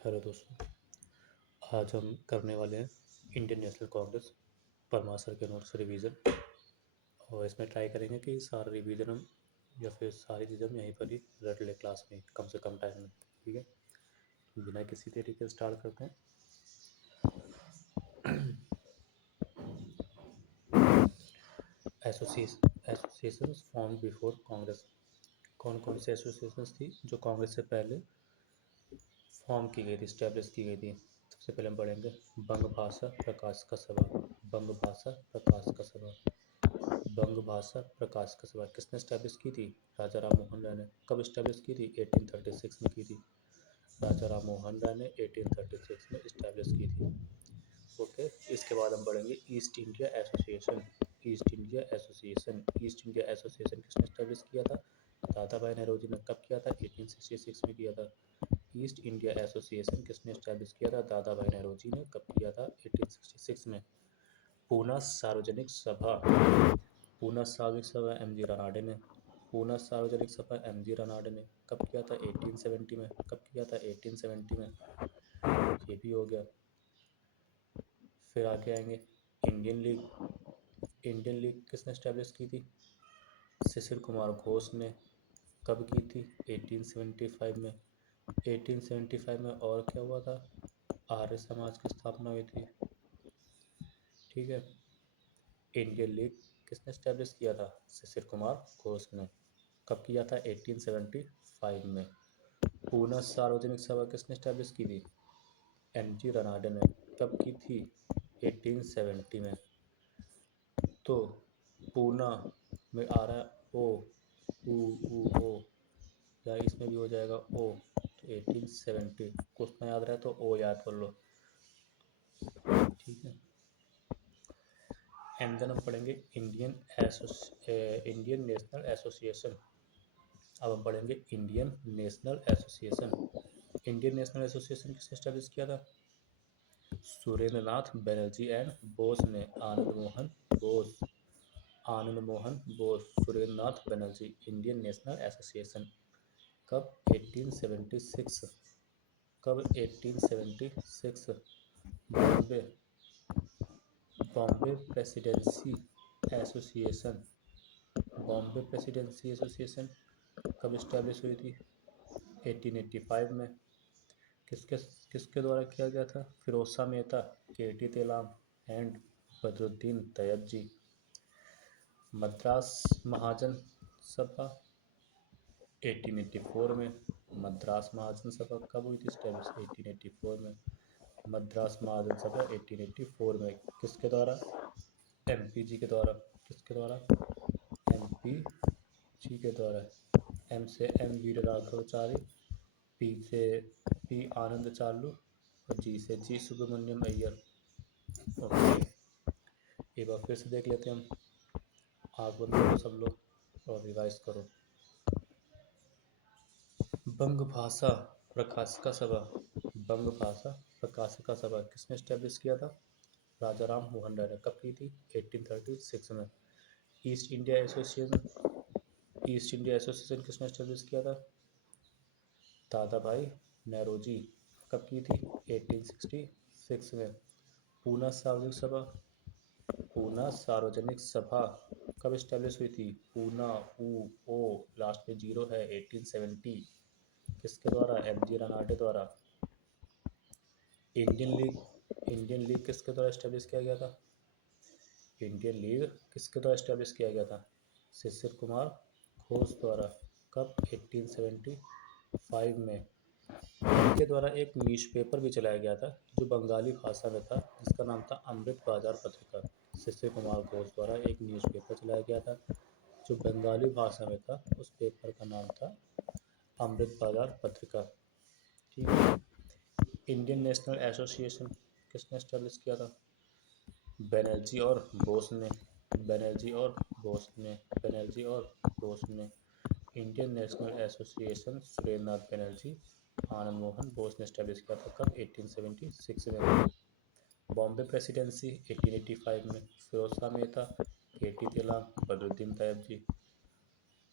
Hello दोस्तों। आज हम करने वाले हैं Indian national Congress Parmar sir के नोट्स रिवीजन। और इसमें ट्राई करेंगे कि सारा रिवीजन हम या फिर सारी चीज़ें हम यहीं पर ही रट ले क्लास में कम से कम टाइम में। ठीक है, बिना किसी देरी के स्टार्ट करते हैं। Association form before Congress. कौन कौन सी एसोसिएशंस थी जो कांग्रेस से पहले फॉर्म की गई थी, स्टैब्लिश की गई थी? सबसे पहले हम पढ़ेंगे बंग भाषा प्रकाशिका सभा। बंग भाषा प्रकाशिका सभा। बंग भाषा प्रकाशिका सभा किसने स्टैब्लिश की थी? राजा राम मोहन राय ने। कब स्टैब्लिश की थी? 1836 में की थी। राजा राम मोहन राय ने 1836 में स्टैब्लिश की थी। ओके, इसके बाद हम पढ़ेंगे east India association. East India association. East India association किसने स्टैब्लिश किया था? दादा भाई नौरोजी ने। कब किया था? 1866 में किया था। ईस्ट इंडिया एसोसिएशन किसने स्टैब्लिश किया था? दादा भाई नौरोजी ने। कब किया था? 1866 में। पूना सार्वजनिक सभा। पूना सार्वजनिक सभा एम जी रनाडे ने। पूना सार्वजनिक सभा एम जी रनाडे ने। कब किया था? 1870 में। कब किया था? 1870 में। ये भी हो गया। फिर आगे आएंगे इंडियन लीग। इंडियन लीग किसने स्टैब्लिश की थी? शिशिर कुमार घोष ने। कब की थी? 1875 में। 1875 में। और क्या हुआ था? आर्य समाज की स्थापना हुई थी। ठीक है। इंडियन लीग किसने स्टैब्लिश किया था? शिशिर कुमार घोष ने। कब किया था? 1875 में। पूना सार्वजनिक सभा किसने स्टैब्लिश की थी? एम जी रनाडे ने। कब की थी? 1870 में। तो पूना में आ रहा है ओ, ओ, या इसमें भी हो जाएगा ओ। तो 1870 क्वेश्चन याद रहे तो ओ याद कर लो। ठीक है। एंड देन हम पढ़ेंगे इंडियन नेशनल एसोसिएशन। अब हम पढ़ेंगे Indian national association. Indian national association किसने स्टैब्लिश किया था? सुरेंद्र नाथ बनर्जी एंड बोस ने। आनंद मोहन बोस, सुरेंद्र नाथ बनर्जी। इंडियन नेशनल एसोसिएशन कब? 1876। कब? 1876। Bombay Bombay presidency association. Bombay presidency association कब इस्टेब्लिश हुई थी? 1885 में। किसके किसके द्वारा किया गया था? फिरोज शाह मेहता, के टी तेलाम एंड बदरुद्दीन तैयब। मद्रास महाजन सभा 1884 में। मद्रास महाजन सभा कब हुई थी स्टैब्लिश? 1884 में। मद्रास महाजन सभा 1884 में। किसके द्वारा? एमपी जी के द्वारा। किसके द्वारा? एमपी जी के द्वारा। एम से एम वीर राघवाचारी, पी से पी आनंद चालू और जी से जी सुब्रमण्यम अय्यर। ओके, एक बार फिर से देख लेते हैं हम। आग बंद करो सब लोग और रिवाइज करो। बंग भाषा प्रकाशिका सभा। बंग भाषा प्रकाशिका सभा किसने स्टैब्लिश किया था? राजा राम मोहन राय ने। कब की थी? 1836 में। East India association. East India association किसने स्टैब्लिश किया था? दादा भाई नौरोजी। कब की थी? 1866 में। पूना सार्वजनिक सभा। पूना सार्वजनिक सभा कब स्टैब्लिश हुई थी? पूना ओ लास्ट में जीरो है। 1870। किसके द्वारा? एम जी रनाडे द्वारा। इंडियन लीग किसके द्वारा स्टैब्लिश किया गया था? इंडियन लीग किसके द्वारा स्टैब्लिश किया गया था? शिशिर कुमार घोष द्वारा। कब? 1875 में। इनके द्वारा एक न्यूज़पेपर भी चलाया गया था जो बंगाली भाषा में था, जिसका नाम था अमृत बाजार पत्रिका। शिशिर कुमार घोष द्वारा एक न्यूज़पेपर चलाया गया था जो बंगाली भाषा में था। उस पेपर का नाम था अमृत बाजार पत्रिका। ठीक है। इंडियन नेशनल एसोसिएशन किसने स्टैब्लिश किया था? बनर्जी और बोस ने। बनर्जी और बोस ने। बनर्जी और बोस ने। इंडियन नेशनल एसोसिएशन सुरेंद्र नाथ बनर्जी, आनंद मोहन बोस ने स्टैब्लिश किया था। कब? 1876 में। बॉम्बे प्रेसिडेंसी 1885 में। फिरोज शाह मेहता, के टी तेलाम, बदरुद्दीन तैयब।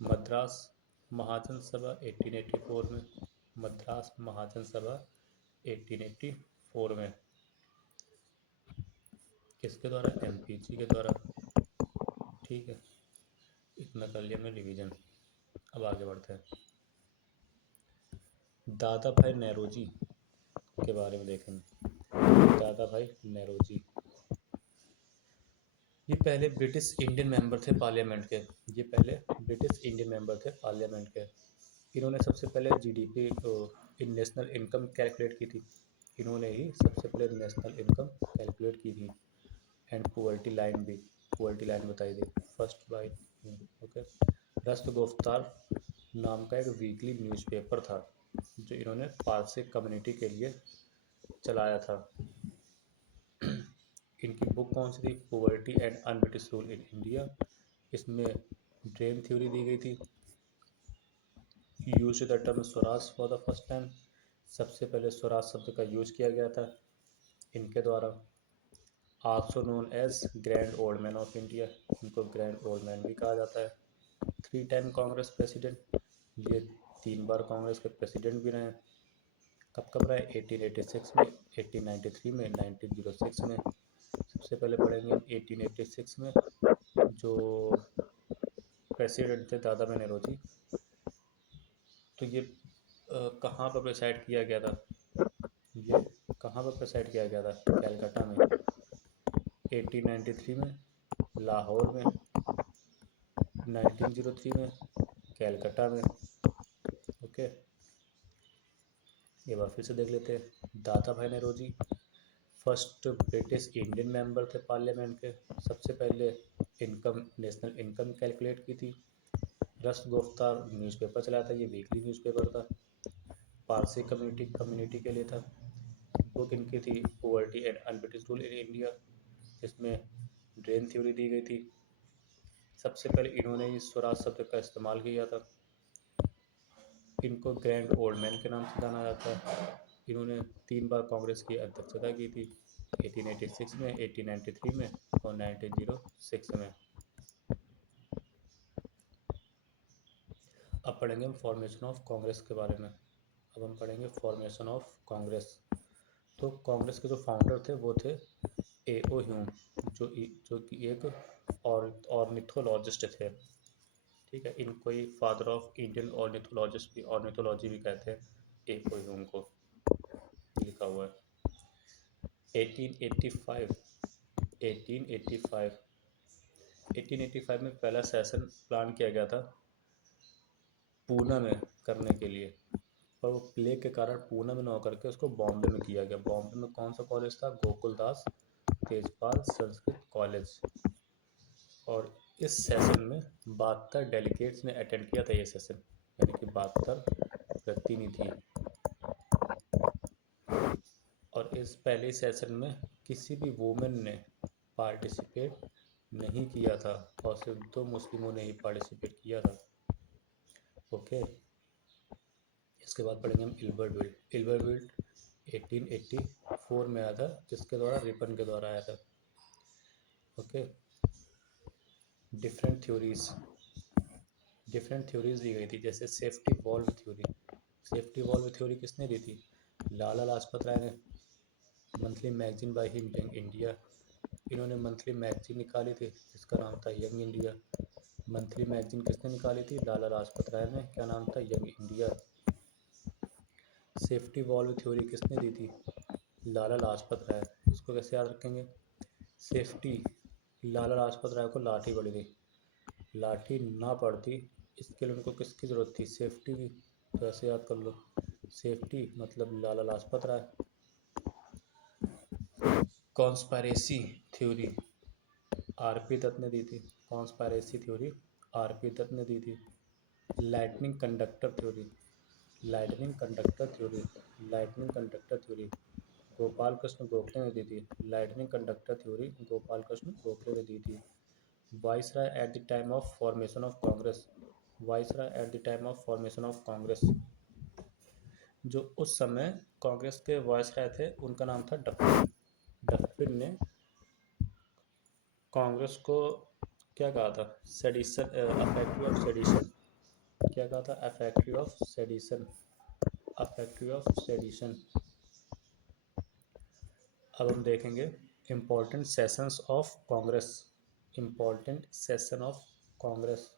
मद्रास महाजन सभा 1884 में। मद्रास महाजन सभा 1884 में। किसके द्वारा? एमपीजी के द्वारा। ठीक है, इतना कर लिया हमने रिवीजन। अब आगे बढ़ते हैं। दादा भाई नेरोजी के बारे में देखेंगे। दादा भाई नेरोजी ये पहले ब्रिटिश इंडियन मेंबर थे पार्लियामेंट के। ये पहले ब्रिटिश इंडियन मेंबर थे पार्लियामेंट के। इन्होंने सबसे पहले GDP in national income calculate की थी। इन्होंने ही सबसे पहले नेशनल इनकम कैलकुलेट की थी। एंड पुअर्टी लाइन बताई थी फर्स्ट बाय। ओके। रस्त गुफ्तार नाम का एक वीकली न्यूज़पेपर था जो इन्होंने पारसी कम्युनिटी के लिए चलाया था। इनकी बुक कौन सी थी? Poverty and un-British rule in India. इसमें ड्रेन थ्योरी दी गई थी। Use the term Swaraj for the first time. सबसे पहले स्वराज शब्द का यूज किया गया था इनके द्वारा। Also known as grand old man of India. इनको ग्रैंड ओल्ड मैन भी कहा जाता है। 3 टाइम कांग्रेस प्रेसिडेंट। ये 3 बार कांग्रेस के प्रेसिडेंट भी रहे। कब कब रहे? 1886 में, 1893 में, 1906 में। सबसे पहले पढ़ेंगे 1886 में जो प्रेसिडेंट थे दादा भाई नौरोजी। तो ये कहाँ पर प्रेसाइड किया गया था? ये कहाँ पर प्रेसाइड किया गया था? कैलकाटा में। 1893 में लाहौर में, 1903 में कैलकाटा में। ओके, एक बार फिर से देख लेते हैं। Dadabhai Naoroji first British Indian member थे पार्लियामेंट के। सबसे पहले नेशनल इनकम कैलकुलेट की थी। रस्ट गुफ्तार न्यूज़पेपर चलाया था। ये वीकली न्यूज़पेपर था, पारसी कम्युनिटी के लिए था। बुक इनकी थी poverty and un-British rule in India. इसमें ड्रेन थ्योरी दी गई थी। सबसे पहले इन्होंने इस स्वराज शब्द का इस्तेमाल किया था। इनको ग्रैंड ओल्ड मैन के नाम से जाना जाता है। इन्होंने 3 बार कांग्रेस की अध्यक्षता की थी, 1886 में, 1893 में और 1906 में। अब पढ़ेंगे हम फॉर्मेशन ऑफ कांग्रेस के बारे में। अब हम पढ़ेंगे फॉर्मेशन ऑफ कांग्रेस। तो कांग्रेस के जो फाउंडर थे वो थे A.O. ह्यूम, जो कि एक ऑर्निथोलॉजिस्ट थे। ठीक है, इनको ही फादर ऑफ इंडियन ऑर्निथोलॉजी भी कहते हैं A.O. ह्यूम को। लिखा हुआ है 1885 1885 में पहला सेशन प्लान किया गया था पूना में करने के लिए, पर वो प्लेग के कारण पूना में न होकर के उसको बॉम्बे में किया गया। बॉम्बे में कौन सा कॉलेज था? गोकुलदास तेजपाल संस्कृत कॉलेज। और इस सेशन में 72 डेलीगेट्स ने अटेंड किया था ये सेशन, यानी कि 72 प्रतिनिधि। और इस पहले सेशन में किसी भी वुमेन ने पार्टिसिपेट नहीं किया था और सिर्फ 2 मुस्लिमों ने ही पार्टिसिपेट किया था। ओके, इसके बाद पढ़ेंगे हम इल्बर्ट 1884 में आया था, जिसके द्वारा रिपन के द्वारा आया था। ओके, डिफरेंट थ्योरीज दी गई थी, जैसे सेफ्टी वॉल्व थ्योरी किसने दी थी? लाला लाजपत राय ने। Monthly magazine by him, young India. इन्होंने मंथली मैगजीन निकाली थी जिसका नाम था यंग इंडिया। मंथली मैगजीन किसने निकाली थी? लाला लाजपत राय ने। क्या नाम था? Young India. Safety valve theory किसने दी थी? लाला लाजपत राय। इसको कैसे याद रखेंगे? सेफ्टी, लाला लाजपत राय को लाठी पड़ी थी, लाठी ना पड़ती इसके लिए उनको किसकी ज़रूरत थी? सेफ्टी की। तो ऐसे याद कर लो, सेफ्टी मतलब Lala Lajpat Rai. Conspiracy theory RP Dutt ने दी थी। कॉन्स्पायरेसी थ्योरी आरपी दत्त ने दी थी। Lightning conductor theory Gopal Krishna Gokhale ने दी थी। Lightning conductor theory Gopal Krishna Gokhale ने दी थी। Viceroy at the time of formation of Congress, जो उस समय कांग्रेस के वाइसराय थे उनका नाम था डफरिन ने कांग्रेस को क्या कहा था? Sedition, factory of sedition. क्या कहा था? Factory of sedition. अब हम देखेंगे important sessions of Congress. Important session of Congress.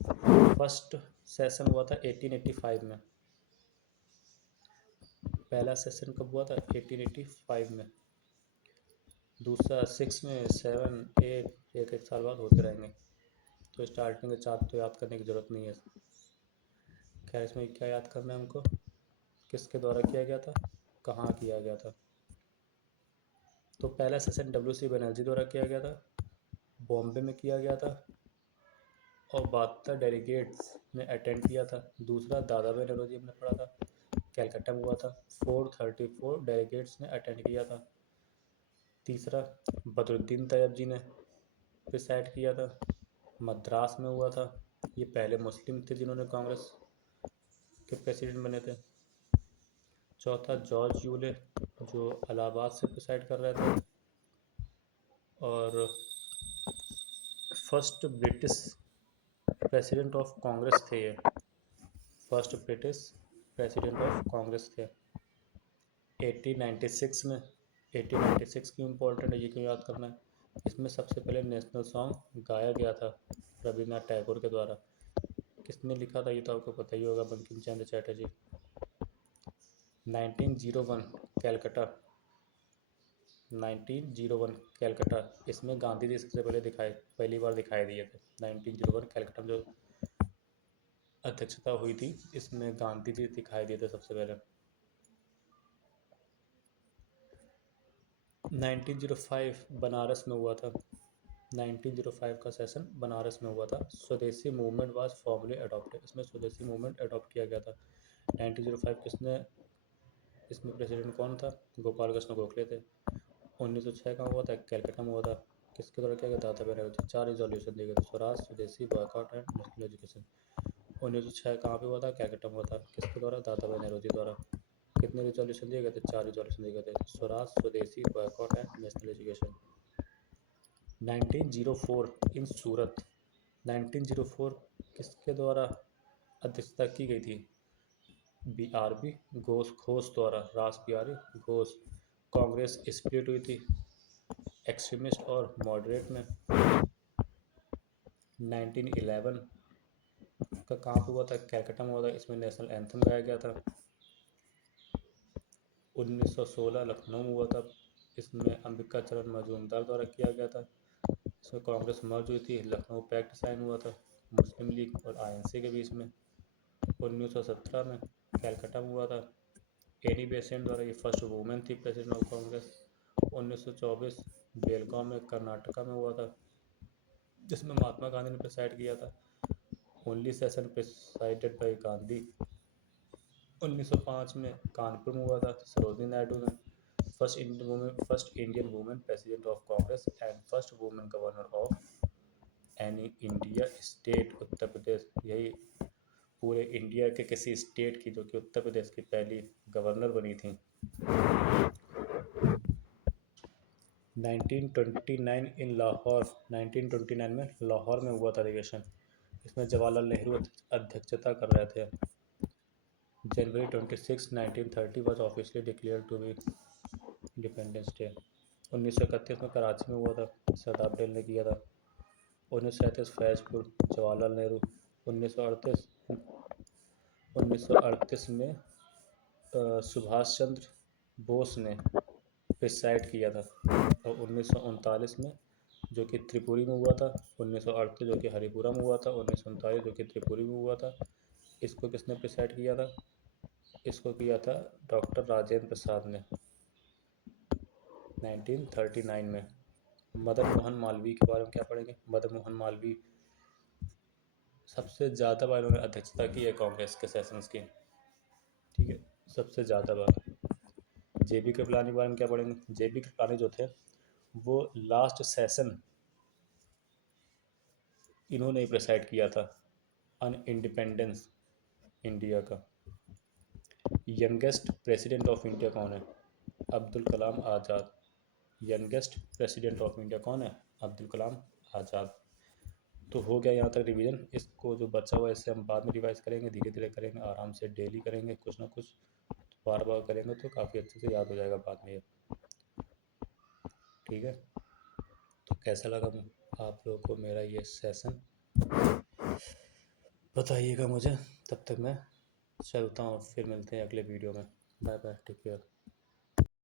First session हुआ था 1885 में। पहला सेशन कब हुआ था? 1885 में। दूसरा 6 में, 7, 8, एक एक साल बाद होते रहेंगे। तो स्टार्टिंग के 4 तो याद करने की ज़रूरत नहीं है। खैर इसमें क्या याद करना है हमको? किसके द्वारा किया गया था, कहाँ किया गया था? तो पहला सेशन WC बनर्जी द्वारा किया गया था, बॉम्बे में किया गया था और 72 डेलीगेट्स ने अटेंड किया था। दूसरा दादा भाई नौरोजी हमने पढ़ा था, कैलकाटा में हुआ था, 434 डेलीगेट्स ने अटेंड किया था। तीसरा बदरुद्दीन तैयब जी ने प्रिसाइड किया था, मद्रास में हुआ था। ये पहले मुस्लिम थे जिन्होंने कांग्रेस के प्रेसिडेंट बने थे। चौथा जॉर्ज यूले जो इलाहाबाद से प्रिसाइड कर रहे थे। और first British president of Congress थे ये। First British president of Congress थे 1896 में। 1896 क्यों इम्पोर्टेंट है, ये क्यों याद करना है? इसमें सबसे पहले नेशनल सॉन्ग गाया गया था रविन्द्रनाथ टैगोर के द्वारा। किसने लिखा था ये तो आपको पता ही होगा, बंकिम चंद्र चटर्जी। 1901 कैलकाटा। 1901 कैलकाटा, इसमें गांधी जी सबसे पहली बार दिखाई दिए थे। 1901 कैलकाटा में जो अध्यक्षता हुई थी, इसमें गांधी जी दिखाई दिए थे सबसे पहले। 1905 बनारस में हुआ था। 1905 का सेशन बनारस में हुआ था। स्वदेशी मूवमेंट वाज फॉर्मली अडॉप्टेड, इसमें स्वदेशी मूवमेंट अडॉप्ट किया गया था। 1905 किसने, इसमें प्रेसिडेंट कौन था? गोपाल कृष्ण गोखले थे। 1906 का हुआ था, कैलकाटा में हुआ था। किसके द्वारा किया गया? दादा भाई नौरोजी। 4 रिजोल्यूशन दिए गए थे, स्वराज, स्वदेशी, बॉयकॉट एंड नेशनल एजुकेशन। 1906 कहाँ पे हुआ था? कैलकाटा में हुआ था। किसके द्वारा? दादा भाई नौरोजी द्वारा। कितने रिजोल्यूशन दिए गए थे? 4 रिजोल्यूशन दिए गए थे, स्वराज, स्वदेशी, बॉयकॉट एंड नेशनल एजुकेशन। 1904 इन सूरत। 1904 किसके द्वारा अध्यक्षता की गई थी? BRB घोष द्वारा, रास बिहारी घोष। कांग्रेस स्प्लिट हुई थी एक्सट्रीमिस्ट और मॉडरेट में। 1911 का कहाँ पे हुआ था? कैलकाटा में हुआ था। इसमें नेशनल एंथम गाया गया था। 1916 लखनऊ में हुआ था। इसमें अंबिका चरण मजूमदार द्वारा किया गया था। इसमें कांग्रेस मर्ज हुई थी, लखनऊ पैक्ट साइन हुआ था मुस्लिम लीग और INC के बीच में। 1917 में कैलकाटा में हुआ था। एनी बेसेंट द्वारा, ये फर्स्ट वुमेन थी प्रेसिडेंट ऑफ कांग्रेस। 1924 बेलगांव में कर्नाटका में हुआ था, जिसमें महात्मा गांधी ने प्रिसाइड किया था। Only session presided by Gandhi. 1905 में कानपुर में हुआ था, सरोजिनी नायडू ने। First Indian women president of Congress and first women governor of any India state, Uttar Pradesh. यही पूरे इंडिया के किसी स्टेट की, जो कि उत्तर प्रदेश की पहली गवर्नर बनी थी। 1929 इन लाहौर। 1929 में लाहौर में हुआ था अधिवेशन। इसमें जवाहरलाल नेहरू अध्यक्षता कर रहे थे। January 26, 1930 was officially declare to be independence day. 1931 में कराची में हुआ था, सरदार पटेल ने किया था। 1937 फैजपुर, जवाहरलाल नेहरू। 1938 में सुभाष चंद्र बोस ने प्रिसाइड किया था। और 1939 में जो कि त्रिपुरी में हुआ था। 1938 जो कि हरिपुरा में हुआ था। 1939 जो कि त्रिपुरी में हुआ था। इसको किसने प्रिसाइड किया था? इसको किया था डॉक्टर राजेंद्र प्रसाद ने 1939 में। मदन मोहन मालवीय के बारे में क्या पढ़ेंगे? मदन मोहन मालवीय सबसे ज़्यादा बार उन्होंने अध्यक्षता की है कांग्रेस के सेशंस की, ठीक है, सबसे ज़्यादा बार। JB कृपलानी के बारे में क्या पढ़ेंगे? JB कृपलानी जो थे वो लास्ट सेशन इन्होंने प्रिसाइड किया था अन इंडिपेंडेंस इंडिया का। यंगेस्ट प्रेसिडेंट ऑफ इंडिया कौन है? Abdul Kalam Azad. Youngest president of India कौन है? अब्दुल कलाम आज़ाद। तो हो गया यहाँ तक रिवीजन। इसको जो बचा हुआ है इससे हम बाद में रिवाइज करेंगे, धीरे धीरे करेंगे, आराम से डेली करेंगे, कुछ ना कुछ बार बार करेंगे तो काफ़ी अच्छे से याद हो जाएगा बाद में ये। ठीक है, तो कैसा लगा आप लोगों को मेरा ये सेशन बताइएगा मुझे। तब तक मैं चलता हूँ, फिर मिलते हैं अगले वीडियो में। Bye bye, take care.